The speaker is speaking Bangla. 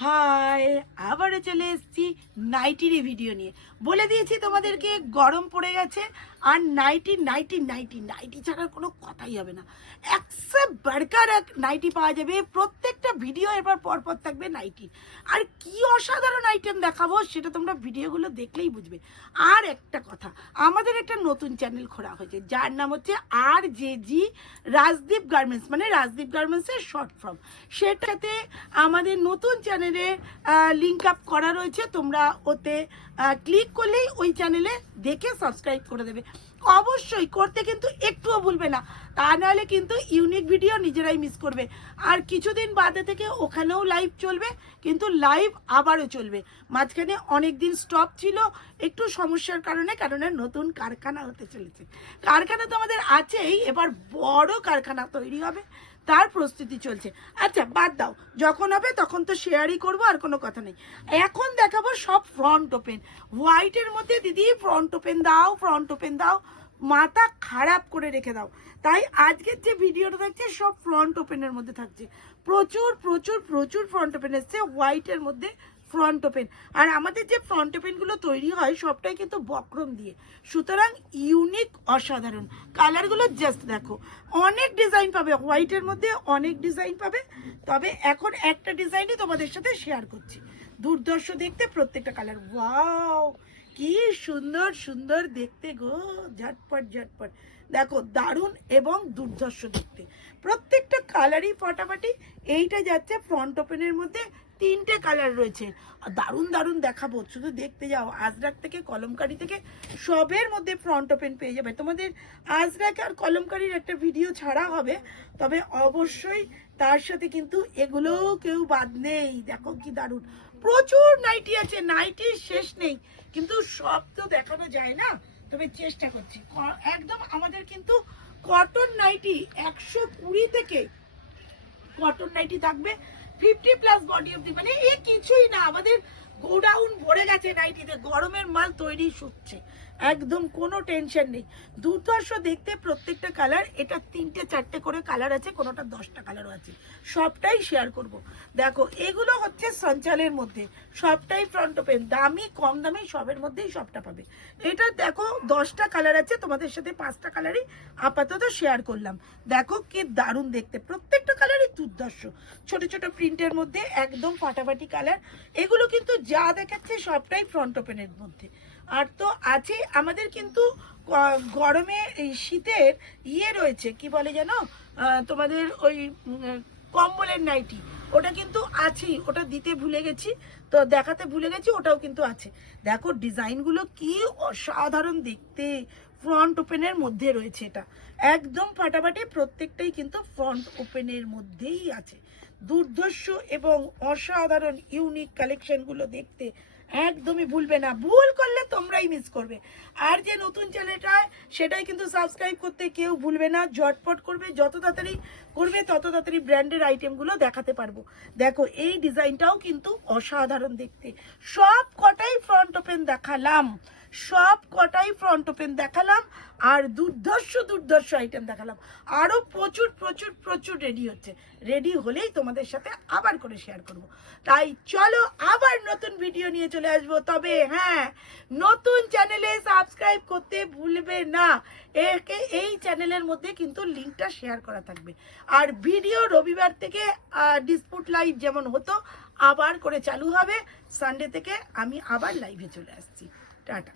হাই, আবারও চলে এসেছি নাইটিরই ভিডিও নিয়ে। বলে দিয়েছি তোমাদেরকে গরম পড়ে গেছে, আর নাইটি নাইটি নাইটি নাইটি ছাড়ার কোনো কথাই হবে না। একসে বাড়কার এক নাইটি পাওয়া যাবে, প্রত্যেকটা ভিডিও এবার পরপর থাকবে নাইটি। আর কি অসাধারণ আইটেম দেখাবো সেটা তোমরা ভিডিওগুলো দেখলেই বুঝবে। আর একটা কথা, আমাদের একটা নতুন চ্যানেল খোলা হয়েছে যার নাম হচ্ছে RJG রাজদীপ গার্মেন্টস, মানে রাজদীপ গার্মেন্টসের শর্ট ফর্ম। সেটাতে আমাদের নতুন চ্যানেলে লিঙ্ক আপ করা রয়েছে, তোমরা ওতে ক্লিক করলেই ওই চ্যানেলে দেখে সাবস্ক্রাইব করে দেবে। অবশ্যই করতে কিন্তু একটুও ভুলবে না, তা নাহলে কিন্তু ইউনিক ভিডিও নিজেরাই মিস করবে। আর কিছুদিন বাদে থেকে ওখানেও লাইভ চলবে, কিন্তু লাইভ আবারও চলবে। মাঝখানে অনেক দিন স্টপ ছিল একটু সমস্যার কারণে, নতুন কারখানা হতে চলেছে। কারখানা তো আমাদের আছেই, এবার বড় কারখানা তৈরি হবে, তার প্রস্তুতি চলছে। আচ্ছা বাদ দাও, যখন হবে তখন তো শেয়ারই করবো, আর কোনো কথা নেই। এখন দেখাবো সব ফ্রন্ট ওপেন। হোয়াইটের মধ্যে দিদি ফ্রন্ট ওপেন দাও, ফ্রন্ট ওপেন দাও, মাথা খারাপ করে রেখে দাও। তাই আজকের যে ভিডিওটা থাকছে সব ফ্রন্ট ওপেনের মধ্যে থাকছে। প্রচুর প্রচুর প্রচুর ফ্রন্ট ওপেন এসছে হোয়াইটের মধ্যে ফ্রন্ট ওপেন। আর আমাদের যে ফ্রন্ট ওপেনগুলো তৈরি হয় সবটাই কিন্তু বক্রম দিয়ে, সুতরাং ইউনিক, অসাধারণ। কালারগুলো জাস্ট দেখো, অনেক ডিজাইন পাবে হোয়াইটের মধ্যে, অনেক ডিজাইন পাবে। তবে এখন একটা ডিজাইনই তোমাদের সাথে শেয়ার করছি, দুর্ধর্ষ দেখতে প্রত্যেকটা কালার। ওয়াও, কি সুন্দর সুন্দর দেখতে গো, ঝটপট ঝটপট দেখো, দারুণ এবং দুর্ধর্ষ দেখতে। প্রত্যেকটা কালারই ফাটাফাটি। এইটা যাচ্ছে ফ্রন্ট ওপেনের মধ্যে, তিনটে কালার রয়েছে। দারুণ দারুণ দেখাবো, শুধু দেখতে যাও। আজরাক থেকে কলমকারি থেকে সবের মধ্যে ফ্রন্ট ওপেন পেয়ে যাবে। তোমাদের আজরাক আর কলমকারির একটা ভিডিও ছাড়া হবে, তবে অবশ্যই তার সাথে কিন্তু এগুলোও কেউ বাদ নেই। দেখো কি দারুণ, প্রচুর নাইটি আছে, নাইটির শেষ নেই, কিন্তু সব তো দেখানো যায় না, তবে চেষ্টা করছি। একদম আমাদের কিন্তু কটন নাইটি 120 থেকে কটন নাইটি থাকবে, 50+ বডি অবধি। মানে এ কিছুই না, আমাদের গোডাউন ভরে গেছে নাইটিতে, গরমের মাল তৈরি শুকছে, একদম কোনো টেনশন নেই। দুর্ধর্ষ দেখতে প্রত্যেকটা কালার। এটা 3টে 4টে করে কালার আছে, কোনোটা 10টা কালারও আছে, সবটাই শেয়ার করব। দেখো এগুলো হচ্ছে সঞ্চালের মধ্যে, সবটাই ফ্রন্ট ওপেন, দামি কম দামি সবের মধ্যেই সবটা পাবে। এটা দেখো 10টা কালার আছে, তোমাদের সাথে 5টা কালারই আপাতত শেয়ার করলাম। দেখো কি দারুণ দেখতে, প্রত্যেকটা কালারই দুর্ধর্ষ। ছোট ছোট প্রিন্টের মধ্যে একদম ফাটাফাটি কালার। এগুলো কিন্তু যা দেখাচ্ছে সবটাই ফ্রন্ট ওপেনের মধ্যে। আর তো আছে আমাদের কিন্তু গরমে এই শীতের রয়েছে, কি বলে যেন তোমাদের ওই কম্বলের নাইটি, ওটা কিন্তু আছেই, ওটা দিতে ভুলে গেছি, তো দেখাতে ভুলে গেছি, ওটাও কিন্তু আছে। দেখো ডিজাইনগুলো কি অসাধারণ দেখতে, ফ্রন্ট ওপেনের মধ্যে রয়েছে। এটা একদম ফাটাফাটি, প্রত্যেকটাই কিন্তু ফ্রন্ট ওপেনের মধ্যেই আছে। দুর্ধর্ষ এবং অসাধারণ ইউনিক কালেকশনগুলো দেখতে একদমই ভুলবে না, ভুল করলে তোমরাই মিস করবে। আর যে নতুন চ্যানেলটা সেটাই কিন্তু সাবস্ক্রাইব করতে কেউ ভুলবে না, ঝটপট করবে, যত তাড়াতাড়ি করবে তত তাড়াতাড়ি ব্র্যান্ডের আইটেমগুলো দেখাতে পারবো। দেখো এই ডিজাইনটাও কিন্তু অসাধারণ দেখতে। সব কটাই ফ্রন্ট ওপেন দেখালাম, সব কটাই ফ্রন্ট ওপেন দেখালাম, আর দুর্ধর্ষ দুর্ধর্ষ আইটেম দেখালাম। আরও প্রচুর প্রচুর প্রচুর রেডি হচ্ছে, রেডি হলেই তোমাদের সাথে আবার করে শেয়ার করব। তাই চলো আবার নতুন ভিডিও নিয়ে চলে আসবো। তবে হ্যাঁ, নতুন চ্যানেলে সাবস্ক্রাইব করতে ভুলবে না। এই চ্যানেলের মধ্যে কিন্তু লিঙ্কটা শেয়ার করা থাকবে। আর ভিডিও রবিবার থেকে ডিসপুট লাইভ যেমন হতো আবার করে চালু হবে। সানডে থেকে আমি আবার লাইভে চলে আসছি। টাটা।